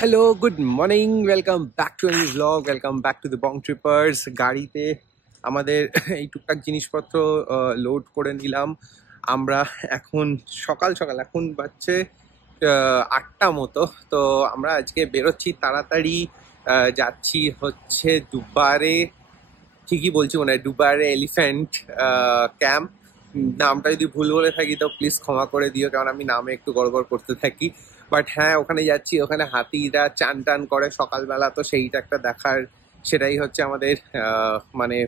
Hello, good morning, welcome back to any blog, welcome back to the Bong Trippers. গাড়িতে আমাদের এই টুকটাক জিনিসপত্র লোড করে নিলাম আমরা। এখন সকাল সকাল, এখন বাজছে 8টা মতো। তো আমরা আজকে বেরোচ্ছি তাড়াতাড়ি, যাচ্ছি হচ্ছে দুবারে। ঠিকই বলছি মনে হয়, দুবারে এলিফ্যান্ট ক্যাম্প। নামটা যদি ভুল বলে থাকি তো প্লিজ ক্ষমা করে দিও, কারণ আমি নামে একটু গড়বড় করতে থাকি। বাট হ্যাঁ, ওখানে যাচ্ছি। ওখানে হাতিরা চান টান করে সকালবেলা, তো সেইটা একটা দেখার, সেটাই হচ্ছে আমাদের মানে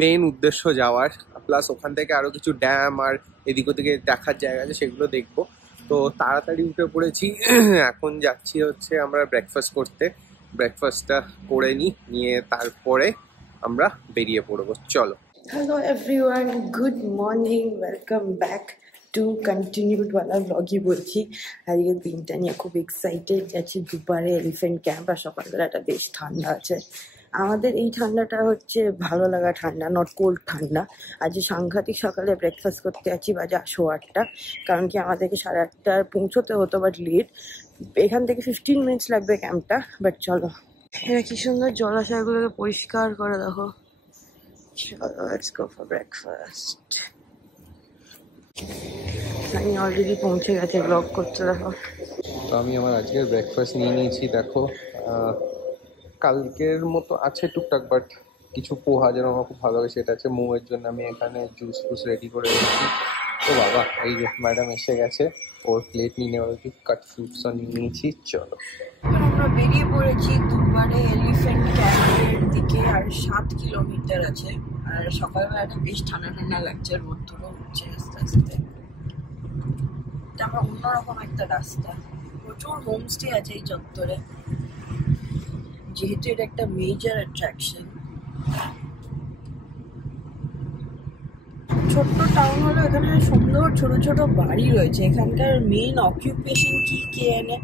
মেইন উদ্দেশ্য যাওয়ার। প্লাস ওখান থেকে আরো কিছু ড্যাম আর এদিক ওদিকে দেখার জায়গা আছে, সেগুলো দেখবো। তো তাড়াতাড়ি উঠে পড়েছি। এখন যাচ্ছি হচ্ছে আমরা ব্রেকফাস্ট করতে। ব্রেকফাস্টটা করে নিয়ে তারপরে আমরা বেরিয়ে পড়বো। চলো। Hello everyone, good morning, welcome back to continued wala vlog-ই বলছি। আজকের দিনটা নিয়ে খুব এক্সাইটেড। যাচ্ছি দুবারে এলিফ্যান্ট ক্যাম্প, আর সকালবেলাটা বেশ ঠান্ডা আছে। আমাদের এই ঠান্ডাটা হচ্ছে ভালো লাগা ঠান্ডা, নট কোল্ড ঠান্ডা। আজ সাংঘাতিক সকালে ব্রেকফাস্ট করতে যাচ্ছি, বাজে 8:30। কারণ কি আমাদেরকে 8:30 পৌঁছতে হতো, বাট লেট। এখান থেকে 15 মিনিটস লাগবে ক্যাম্পটা, বাট চলো। এরা কি সুন্দর জলাশয়গুলোকে পরিষ্কার করে দেখো। Let's go for breakfast. আমি অলরেডি পৌঁছে গেছি, ব্লগ করতে দেখো। তো আমি আমার আজকের ব্রেকফাস্ট নিয়ে নিয়েছি, দেখো। কালকের মতো আছে টুকটাক, বাট কিছু পোহা যেন আমার খুব ভালো লাগে, সেটা আছে। মৌয়ের জন্য আমি এখানে জুস ফুস রেডি করে রেখেছি। ও বাবা, এই যে ম্যাডাম এসে গেছে, ওর প্লেট নিয়ে নেওয়ার কাট ফ্রুটসও নিয়ে নিয়েছি। চলো, আমরা বেরিয়ে পড়েছি দুবারে এলিফ্যান্ট ক্যাম্পের দিকে। আর 7 কিলোমিটার আছে। আর সকালবেলাটা বেশ ঠান্ডা ঠান্ডা লাগছে, রোদ্দুরও হচ্ছে আস্তে আস্তে। এটা আমার অন্যরকম একটা রাস্তা। প্রচুর হোমস্টে আছে এই চত্বরে, যেহেতু এটা একটা মেজর অ্যাট্রাকশন। ছোট্ট টাউন হলো, এখানে সুন্দর ছোট ছোট বাড়ি রয়েছে। এখানকার মেইন অকুপেশন কি কে এনে,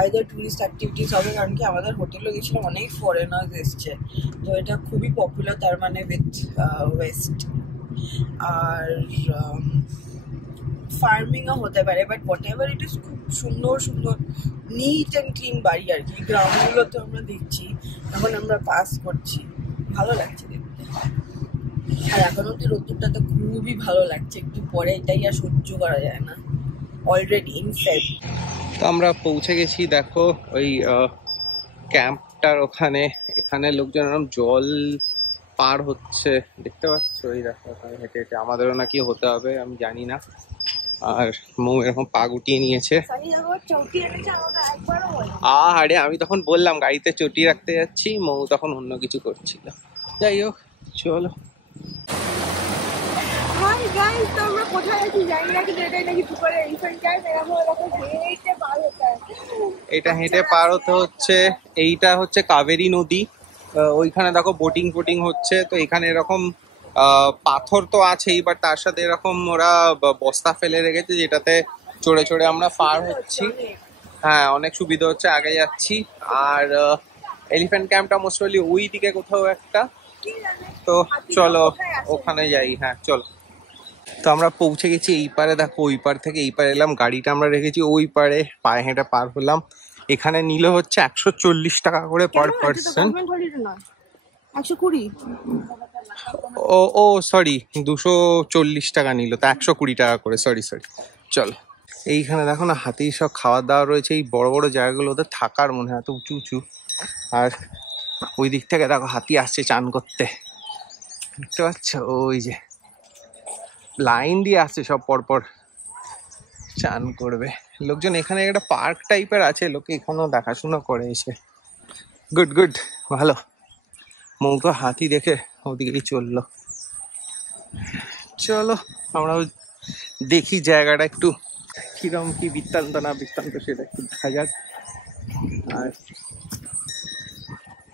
আইদার টুরিস্ট অ্যাক্টিভিটিস হবে, কারণ কি আমাদের হোটেলে গেছিলাম, অনেক ফরেনার্স এসছে। তো এটা খুবই পপুলার, তার মানে উইথ ওয়েস্ট। আর ফার্মিংও হতে পারে, বাট হোয়াট এভার ইট ইস, খুব সুন্দর সুন্দর নিট অ্যান্ড ক্লিন বাড়ি আর কি। গ্রাউন্ডগুলোতে আমরা দেখছি, এখন আমরা পাস করছি, ভালো লাগছে দেখতে। আর এখন অব্দি রোদ্দুরটাতে খুবই ভালো লাগছে, একটু পরে এটাই আর সহ্য করা যায় না। অলরেডি ইনফ্যাক্ট তো আমরা পৌঁছে গেছি, দেখো ওই ক্যাম্পটার ওখানে। এখানে লোকজন এরকম জল পার হচ্ছে, দেখতে পাচ্ছ? ওই দেখো ওখানে হেঁটে হেঁটে। আমাদেরও নাকি হতে হবে, আমি জানি না। আর মৌ এরকম পা গুটিয়ে নিয়েছে। আরে আমি তখন বললাম গাড়িতে চটি রাখতে যাচ্ছি, মৌ তখন অন্য কিছু করছিল। যাই হোক, চলো। এটা হেঁটে পার হতে হচ্ছে। এইটা হচ্ছে কাবেরী নদী। ওইখানে দেখো বোটিং ফোটিং হচ্ছে। তো এখানে এরকম পাথর তো আছেই, বাট তার সাথে এরকম ওরা বস্তা ফেলে রেখেছে, যেটাতে চড়ে চড়ে আমরা পার হচ্ছি। হ্যাঁ, অনেক সুবিধা হচ্ছে। আগে যাচ্ছি। আর এলিফ্যান্ট ক্যাম্পটা মোস্টলি ওই দিকে কোথাও একটা। তো চলো ওখানে যাই। হ্যাঁ চলো। তো আমরা পৌঁছে গেছি এই পারে, দেখো ওই পার থেকে এই পারে এলাম। গাড়িটা আমরা রেখেছি ওই পারে, পায়ে হেঁটে পার হলাম। এখানে নিল হচ্ছে 140 টাকা করে পার পার্সন। 120। ও সরি, 240 টাকা নিল, তা 120 টাকা করে। সরি। চলো, এইখানে দেখো না হাতির সব খাওয়া দাওয়া রয়েছে। এই বড় বড় জায়গাগুলো ওদের থাকার মনে হয়, এত উঁচু উঁচু। আর ওই দিক থেকে দেখো হাতি আসছে চান করতে, দেখতে পাচ্ছ? ওই যে লাইন দিয়ে আসছে সব পরপর, চান করবে লোকজন। এখানে একটা পার্ক টাইপের আছে, লোকে এখানেও দেখাশোনা করে এসে। গুড, ভালো। মৌতো হাতি দেখে ওদিকেই চললো। চলো আমরাও দেখি জায়গাটা একটু কিরম কি বৃত্তান্ত না বৃত্তান্ত, সেটা একটু দেখা যাক। আর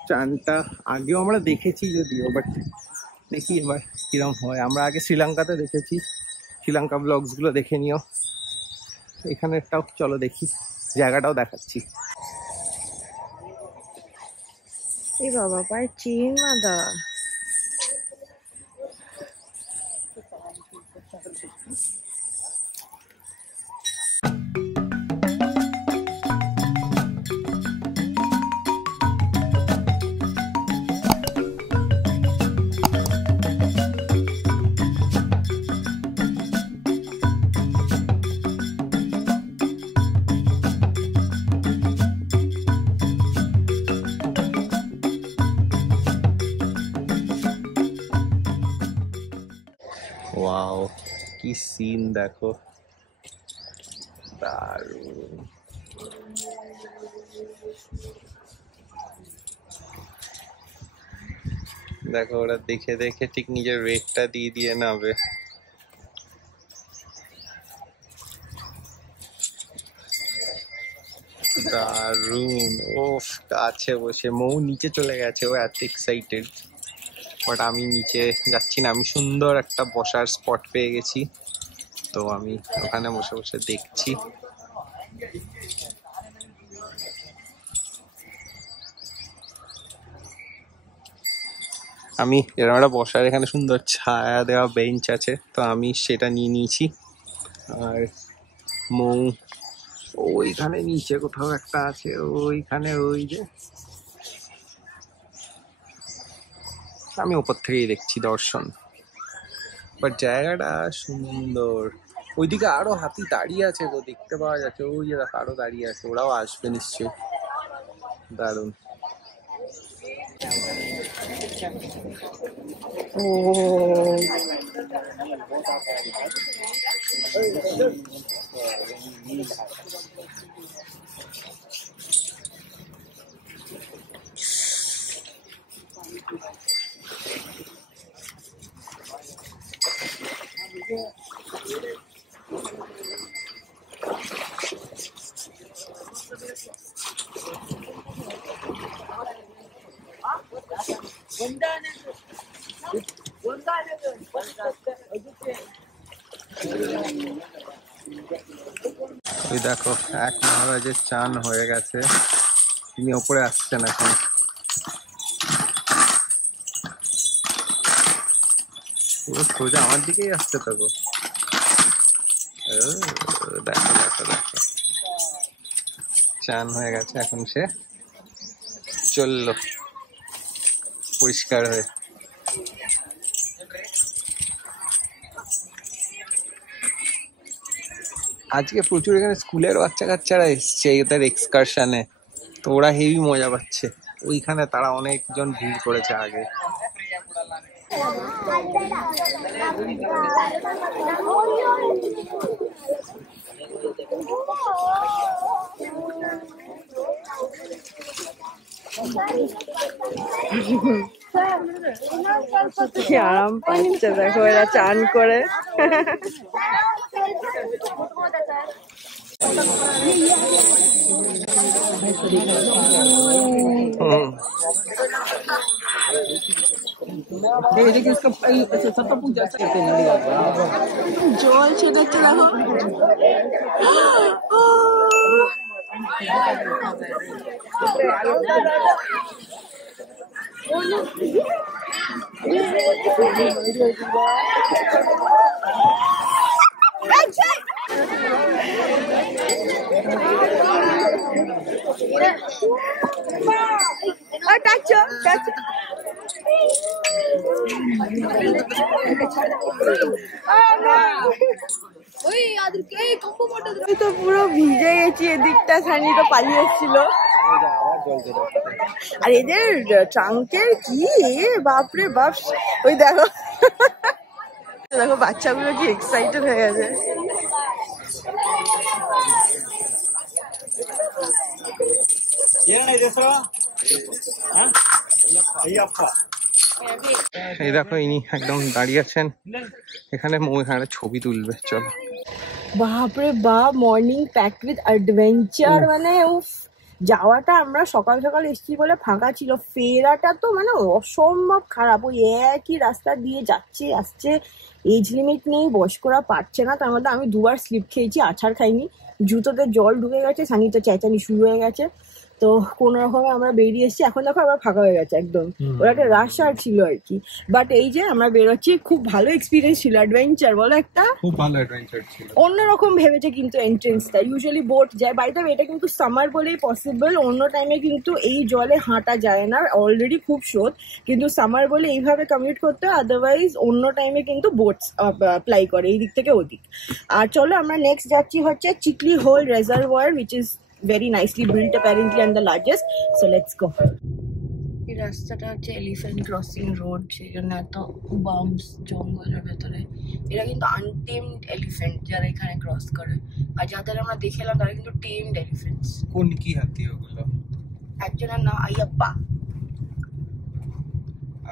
চানটা আগেও আমরা দেখেছি যদিও, বাট দেখি এবার কিরম হয়। আমরা আগে শ্রীলঙ্কাতে দেখেছি, শ্রীলঙ্কা ব্লগস গুলো দেখে নিও। এখানেরটাও চলো দেখি, জায়গাটাও দেখাচ্ছি। এই বাবা, পায়ে চেন বাঁধা। সিন দেখো, দারুণ। দেখো ওরা দেখে দেখে ঠিক নিজের রেটটা দিয়ে দিয়ে নাবে। দারুণ। ওফ, কাছে বসে মৌ নিচে চলে গেছে, ও এত এক্সাইটেড। বাট আমি নিচে যাচ্ছি না, আমি সুন্দর একটা বসার স্পট পেয়ে গেছি, তো আমি ওখানে বসে বসে দেখছি। আমি এরকম একটা বসার, এখানে সুন্দর ছায়া দেওয়া বেঞ্চ আছে, তো আমি সেটা নিয়ে নিয়েছি। আর মৌ ওইখানে নিচে কোথাও একটা আছে, ওইখানে ওই যে, আমি ওপর থেকেই দেখছি দর্শন। বাট জায়গাটা সুন্দর। ওইদিকে আরো হাতি দাঁড়িয়ে আছে গো, দেখতে পাওয়া যাচ্ছে, ওই যে আরো দাঁড়িয়ে আছে, ওরাও আসবে নিশ্চয়ই। দারুণ। ও ওই দেখো, এক মহারাজের চান হয়ে গেছে, তিনি ওপরে আসছেন এখন। পুরো সোজা আমার দিকেই আসছে তো গো। দেখো দেখো দেখো, চান হয়ে গেছে, এখন সে চললো পরিষ্কার হয়ে। আজকে প্রচুর এখানে স্কুলের বাচ্চা কাচ্চারা এসছে এদের এক্সকারশনে, তো ওরা হেভি মজা পাচ্ছে। ওইখানে তারা অনেকজন ভিড় করেছে আগে। কি আরাম পাচ্ছে দেখো এরা চান করে। জল ছেটাচ্ছে দেখো। তো পুরো ভিজে গেছি, এদিকটা সানি তো পালিয়ে এসেছিল। আর এদের ট্রাঙ্কের কি বাপরে বাপ, ওই দেখো দেখো বাচ্চাগুলো কি এক্সাইটেড হয়ে গেছে। এই দেখো ইনি একদম দাঁড়িয়ে আছেন এখানে, এখানে ছবি তুলবে। চলো। বাপরে বাপ, মর্নিং প্যাকড উইথ অ্যাডভেঞ্চার। মানে উফ, যাওয়াটা আমরা সকাল সকাল এসেছি বলে ফাঁকা ছিল, ফেরাটা তো মানে অসম্ভব খারাপ। ওই একই রাস্তা দিয়ে যাচ্ছে আসছে, এজ লিমিট নেই, বয়স্করা পারছে না। তার মধ্যে আমি দুবার স্লিপ খেয়েছি, আছাড় খাইনি, জুতোতে জল ঢুকে গেছে, সানি তো চেঁচানি শুরু হয়ে গেছে। তো কোনো রকমে আমরা বেরিয়ে এসেছি, এখন দেখো আবার ফাঁকা হয়ে গেছে একদম। ওরা একটা রাশ আর ছিল আর কি। বাট এই যে আমরা বেরোচ্ছি, খুব ভালো এক্সপিরিয়েন্স ছিল। অ্যাডভেঞ্চার বলো একটা, খুব ভালো অ্যাডভেঞ্চার ছিল। অন্যরকম ভেবেছে কিন্তু এন্ট্রেন্সটা, ইউজুয়ালি বোট যায় বাড়িতে, এটা কিন্তু সামার বলেই পসিবল। অন্য টাইমে কিন্তু এই জলে হাঁটা যায় না, অলরেডি খুব স্রোত, কিন্তু সামার বলে এইভাবে কমিউট করতে হয়। আদারওয়াইজ অন্য টাইমে কিন্তু বোটস অ্যাপ্লাই করে এই দিক থেকে ওদিক। আর চলো আমরা নেক্সট যাচ্ছি হচ্ছে Chikli whole রিজার্ভয়ার, which is very nicely built apparently and the largest, so let's go. এই রাস্তাটা হচ্ছে এলিফ্যান্ট ক্রসিং রোড, সেই জন্য এত বাম্পস জঙ্গলের ভেতরে। এরা কিন্তু আনটেমড এলিফ্যান্ট যারা এখানে ক্রস করে, আর যাদের আমরা দেখলাম তারা কিন্তু টেমড এলিফ্যান্টস। কোন কি হাতি ওগুলো? একজনের নাম আইয়াপ্পা।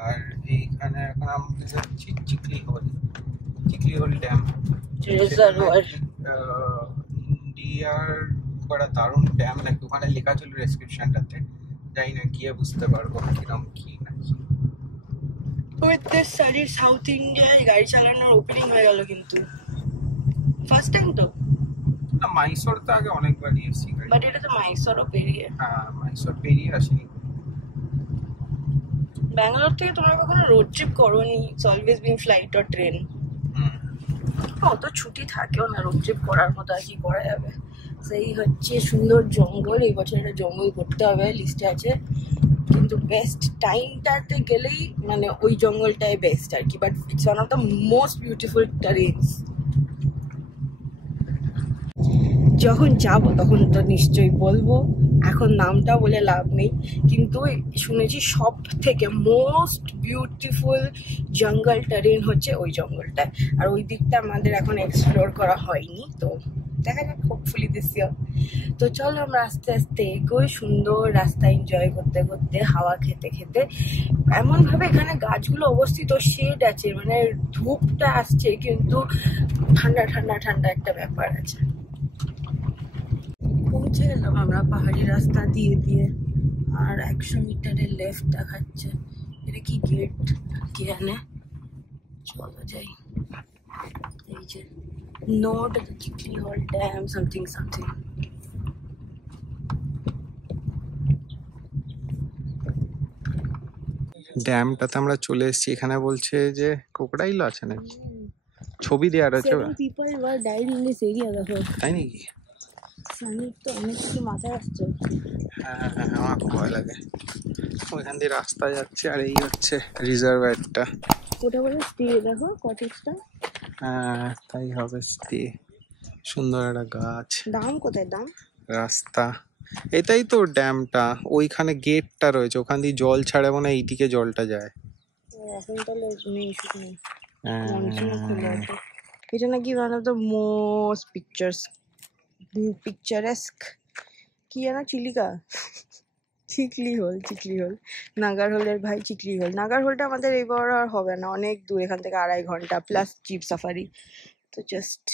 আর এইখানে এখন আমরা যাচ্ছি চিকলি হোল ড্যাম রিজার্ভার। ইন্ডিয়ার বড় দারুণ ড্যাম নাকি, ওখানে লেখা ছিল ডেসক্রিপশনটাতে, জানি না গিয়ে বুঝতে পারবো কিরম কি নাকি। With this study সাউথ ইন্ডিয়ায় গাড়ি চালানোর ওপেনিং হয়ে গেল, কিন্তু ফার্স্ট টাইম তো না, মাইসোর তো আগে অনেকবারই এসেছি গাড়ি। বাট এটা তো মাইসোরও পেরিয়ে। হ্যাঁ, মাইসোর পেরিয়ে আসিনি। ব্যাঙ্গালোর থেকে তোমরা কখনো রোড ট্রিপ করোনি? It's always been flight or train. অত ছুটি থাকেও না রোড ট্রিপ করার মতো, আর কি করা যাবে। সেই হচ্ছে সুন্দর জঙ্গল, এই বছর একটা জঙ্গল করতে হবে, লিস্টে আছে। কিন্তু বেস্ট টাইমটাতে গেলেই মানে ওই জঙ্গলটাই বেস্ট আর কি, but it's one of the most beautiful terrains. যখন যাব তখন তো নিশ্চয়ই বলবো, এখন নামটা বলে লাভ নেই, কিন্তু শুনেছি সব থেকে মোস্ট বিউটিফুল জঙ্গল টেরেন হচ্ছে ওই জঙ্গলটায়, আর ওই দিকটা আমাদের এখন এক্সপ্লোর করা হয়নি, তো দেখা যাক হোপফুলি দিস ইয়ার। তো চলো আমরা আস্তে আস্তে এগোই, সুন্দর রাস্তা এনজয় করতে করতে, হাওয়া খেতে খেতে। এমন ভাবে এখানে গাছগুলো অবস্থিত, শেড আছে, মানে ধূপটা আসছে কিন্তু ঠান্ডা ঠান্ডা ঠান্ডা একটা ব্যাপার আছে। পৌঁছে গেলাম আমরা পাহাড়ি রাস্তা দিয়ে দিয়ে, আর 100 মিটারের লেফট দেখাচ্ছে। এটা কি গেট কে জানে, চলো যাই। এই যে নোট চিকলি হোল ড্যাম সামথিং সামথিং। ড্যামটাতে আমরা চলে এসেছি, এখানে বলছে যে ক্রোকোডাইল আছে নাকি, ছবি দেওয়ার আছে। 7 people were died in this area, দেখো। তাই নাকি? সানির তো অনেক কিছু মাথায় আসছে। হ্যাঁ হ্যাঁ, আমার খুব ভয় লাগে। ওইখান দিয়ে রাস্তা যাচ্ছে, আর এই হচ্ছে রিজার্ভারটা। ওটা বলে স্টে, দেখো কটেজটা। হ্যাঁ, তাই হবে স্টে। সুন্দর একটা গাছ, দাম কোথায়, দাম রাস্তা। এটাই তো ড্যামটা, ওইখানে গেটটা রয়েছে, ওখান দিয়ে জল ছাড়ে, মানে এইদিকে জলটা যায়। এখন তাহলে নেই, শুধু নেই, হ্যাঁ, মনসুনে খুলে আছে। এটা নাকি ওয়ান অফ দ্য মোস্ট পিকচারেস্ক কি জানা, চিলিকা চিকলি হোল নাগারহোলের ভাই চিকলি হোল। নাগারহোলটা আমাদের এইবার আর হবে না, অনেক দূর এখান থেকে, 2.5 ঘন্টা প্লাস জিপ সাফারি। তো জাস্ট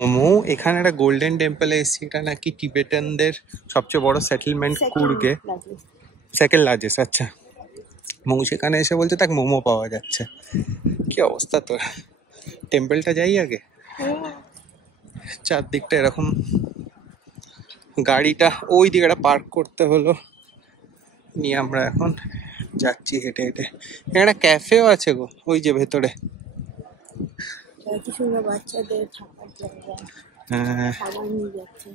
মোমো, এখানে একটা গোল্ডেন টেম্পলে এসেছি, এটা নাকি টিবেটানদের সবচেয়ে বড় সেটেলমেন্ট, কুর্গে সেকেন্ড লার্জেস্ট। আচ্ছা, মোমো সেখানে এসে বলছে তাকে মোমো পাওয়া যাচ্ছে। কি অবস্থা তোর, টেম্পলটা যাই আগে। চারদিকটা এরকম, গাড়িটা ওই দিকটা পার্ক করতে হলো, নিয়ে আমরা এখন যাচ্ছি হেঁটে হেঁটে। এখানে একটা ক্যাফেও আছে গো, ওই যে ভেতরে। কি সুন্দর বাচ্চাদের থাকার জায়গা, হ্যাঁ খাবার নিয়ে যাচ্ছে।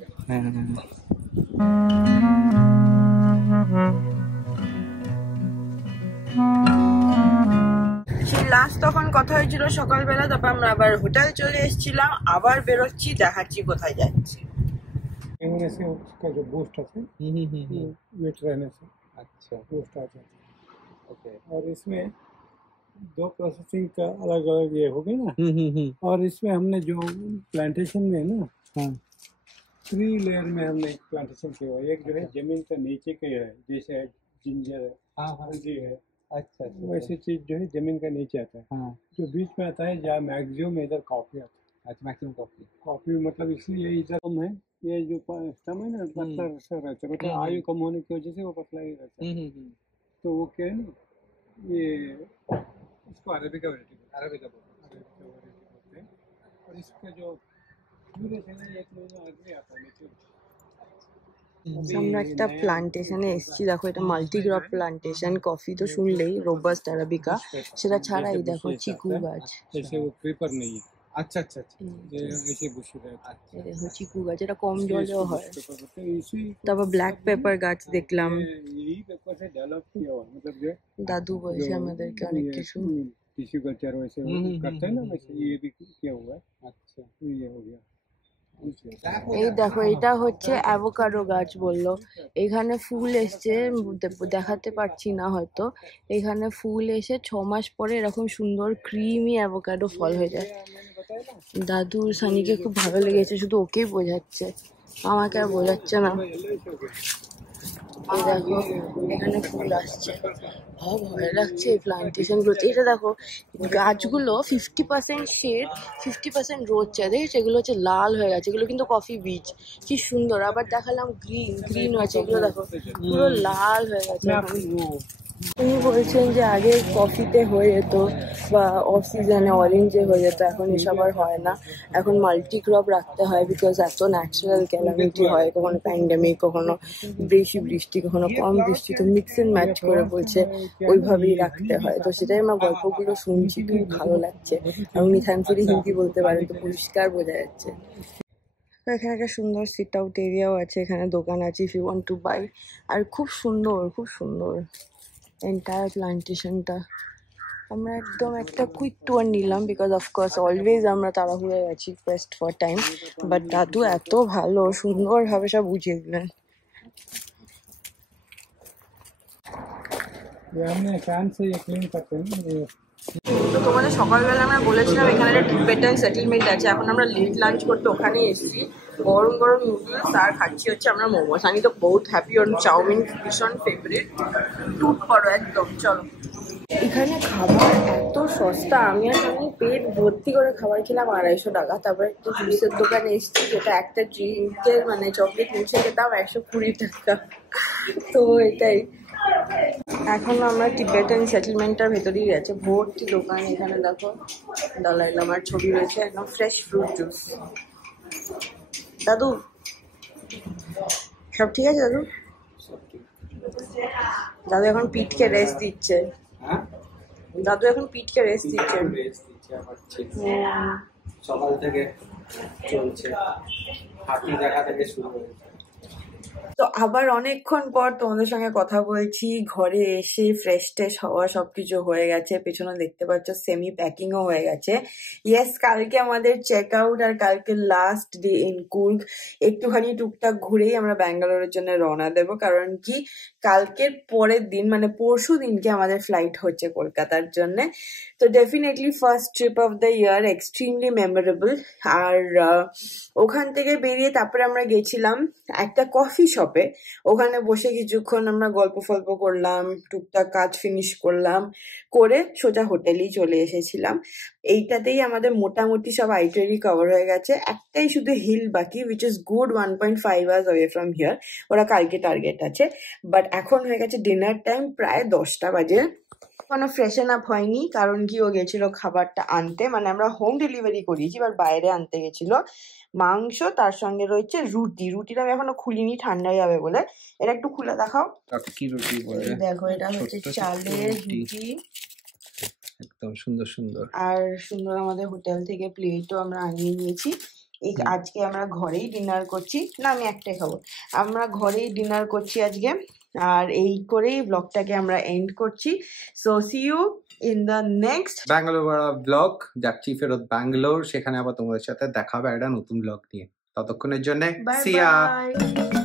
সেই লাস্ট তখন কথা হয়েছিল সকালবেলা, তারপর আমরা আবার হোটেল চলে এসেছিলাম, আবার বেরোচ্ছি, দেখাচ্ছি কোথায় যাচ্ছি। होने से उसका जो बूस्ट है वेट रहने से अच्छा, बूस्ट आ जाता ओके। है। और इसमें 2 प्रोसेसिंग का अलग अलग ये हो गई ना। और इसमें हमने जो प्लांटेशन में है ना, 3 लेयर में हमने प्लांटेशन किया हुआ है। एक जो है जमीन का नीचे के है, जैसे जिंजर है, हल्दी है, अच्छा, वैसी चीज जो है जमीन का नीचे आता है। जो बीच में आता है जहाँ मैक्सिमम इधर कॉफी आता है। अच्छा, मैक्सिमम कॉफी मतलब इसलिए इधर कम है। ये जो स्टम है ना, पतला सा रहता है, मतलब आयु कम होने की वजह से वो पतला ही रहता है। तो वो क्या है ना, ये इसको अरेबिका वैरायटी बोलते हैं। और इसका जो ड्यूरेशन है 1 महीना आगे आता है। আমরা একটা প্লান্টেশনে এসেছি, দেখো এটা মাল্টি ক্রপ প্লান্টেশন। কফি তো শুনলেই, রোবাস্ট আরাবিকা, সেটা ছাড়াই দেখো চিকু গাছ। जैसे वो क्रीपर नहीं है। अच्छा अच्छा अच्छा, ये ऐसे बुश रहता है। এই দেখো চিকু গাছ, এটা কম জলেও হয়। इसी তারপর ব্ল্যাক পেপার গাছ দেখলাম, यही पेपर से डेवलप किया हुआ, मतलब जो দাদু বলছে আমাদেরকে অনেক কিছু। टिश्यू कल्चर वैसे करते हैं ना, वैसे ये भी किया हुआ है। अच्छा, ये हो गया। এই দেখো, এটা হচ্ছে অ্যাভোকাডো গাছ বললো। এখানে ফুল এসছে, দেখাতে পারছি না হয়তো। এখানে ফুল এসে 6 মাস পরে এরকম সুন্দর ক্রিমি অ্যাভোকাডো ফল হয়ে যায়। দাদু সানিকে খুব ভালো লেগেছে, শুধু ওকেই বোঝাচ্ছে, আমাকে আর বোঝাচ্ছে না। এই দেখো এখানে ফুল আসছে, ভয় লাগছে এই প্লান্টেশন গুলো। এটা দেখো গাছগুলো 50% শেড 50% রোদ চায়, দেখেছো? এগুলো হচ্ছে লাল হয়ে গেছে, এগুলো কিন্তু কফি বীজ। কি সুন্দর। আবার দেখালাম গ্রিন আছে, এগুলো দেখো পুরো লাল হয়ে গেছে। উনি বলছেন যে আগে কফিতে হয়ে যেত বা অফ সিজনে অরেঞ্জে হয়ে যেত, এখন এসব আর হয় না। এখন মাল্টি ক্রপ রাখতে হয়, বিকজ এত ন্যাচারাল ক্যালামিটি হয়, কখনো প্যান্ডেমিক, কখনো বেশি বৃষ্টি, কখনো কম বৃষ্টি, তো মিক্স এন্ড ম্যাচ করে বলছে ওইভাবেই রাখতে হয়। তো সেটাই আমার গল্পগুলো শুনছি, খুব ভালো লাগছে। আর উনি থ্যাঙ্কফুলি হিন্দি বলতে পারেন, তো পরিষ্কার বোঝা যাচ্ছে। এখানে একটা সুন্দর সিট আউট এরিয়াও আছে, এখানে দোকান আছে if you want to buy. আর খুব সুন্দর, খুব সুন্দর এন্টায়ার প্লান্টেশনটা। আমরা একদম একটা কুইক ট্যুর নিলাম, বিকজ অফকোর্স অলওয়েজ আমরা তাড়াহুড়ো গেছি, প্রেসড ফর টাইম। বাট দাদু এত ভালো, সুন্দরভাবে সব বুঝিয়ে দিলেন। তো তোমাদের সকালবেলা আমরা বলেছিলাম এখানে একটা টিবেটান সেটেলমেন্ট আছে, এখন আমরা লেট লাঞ্চ করতে ওখানেই এসেছি। গরম গরম নুডলস আর খাচ্ছি হচ্ছে আমরা মোমোস। আমি তো বহুত হ্যাপি, অন চাউমিন ভীষণ ফেভারিট। টুট করো একদম, চলো। এখানে খাবার এত সস্তা, আমি আর আমি পেট ভর্তি করে খাবার খেলাম 250 টাকা। তারপরে একটা জুসের দোকানে এসেছি, যেটা একটা ড্রিঙ্কের মানে চকলেট মিল্কশেকের দাম 120 টাকা। তো এটাই। এখন আমরা টিবেটান সেটেলমেন্টটার ভেতরেই আছে, ভর্তি দোকান। এখানে দেখো দলাই লামার ছবি রয়েছে, একদম ফ্রেশ ফ্রুট জুস। দাদু সব ঠিক আছে? দাদু দাদু এখন পিঠকে রেস্ট দিচ্ছে। দাদু এখন পিঠকে রেস্ট দিচ্ছে। সকাল থেকে চলছে, হাতি দেখা থেকে শুরু হয়েছে। তো আবার অনেকক্ষণ পর তোমাদের সঙ্গে কথা বলছি। ঘরে এসে ফ্রেশ ট্রেশ হওয়া সবকিছু হয়ে গেছে, পেছনে দেখতে পাচ্ছ সেমি প্যাকিংও হয়ে গেছে। ইয়েস, কালকে আমাদের চেক আউট, আর কালকে লাস্ট ডে ইন কুর্গ। একটুখানি টুকটাক ঘুরেই আমরা ব্যাঙ্গালোরের জন্য রওনা দেবো, কারণ কি কালকের পরের দিন মানে পরশু দিনকে আমাদের ফ্লাইট হচ্ছে কলকাতার জন্য। তো definitely first trip of the year, extremely memorable. আর ওখান থেকে বেরিয়ে তারপরে আমরা গেছিলাম একটা কফি শপে। ওখানে বসে কিছুক্ষণ আমরা গল্প ফল্প করলাম, টুকটাক কাজ ফিনিশ করলাম, করে সোজা হোটেলেই চলে এসেছিলাম। এইটাতেই আমাদের মোটামুটি সব আইটারি কভার হয়ে গেছে। একটাই শুধু হিল বাকি, which is good 1.5 hours away from here। ওরা কালকে টার্গেট আছে, বাট এখন হয়ে গেছে ডিনার টাইম, প্রায় 10টা বাজে। কোনো ফ্রেশন আপ হয়নি, কারণ কি ও গেছিল খাবারটা আনতে, মানে আমরা হোম ডেলিভারি করিয়েছি, এবার বাইরে আনতে গেছিল মাংস, তার সঙ্গে রয়েছে রুটি। রুটিটা আমি এখনো খুলিনি, ঠান্ডা হয়ে যাবে বলে। এটা একটু খুলে দেখাও। কি রুটি বলে? দেখো এটা হচ্ছে চালের রুটি, একদম সুন্দর সুন্দর। আর সুন্দর আমাদের হোটেল থেকে প্লেটও আমরা আনিয়ে নিয়েছি। এই আজকে আমরা ঘরেই ডিনার করছি, না আমি একটাই খাবো। আমরা ঘরেই ডিনার করছি আজকে। আর এই করেই ব্লগটাকে আমরা এন্ড করছি। So see you in the next Bangalore blog. যাচ্ছি ফেরত ব্যাঙ্গালোর, সেখানে আবার তোমাদের সাথে দেখা হবে একটা নতুন ব্লগ নিয়ে। ততক্ষণের জন্য বাই সিয়া। বাই।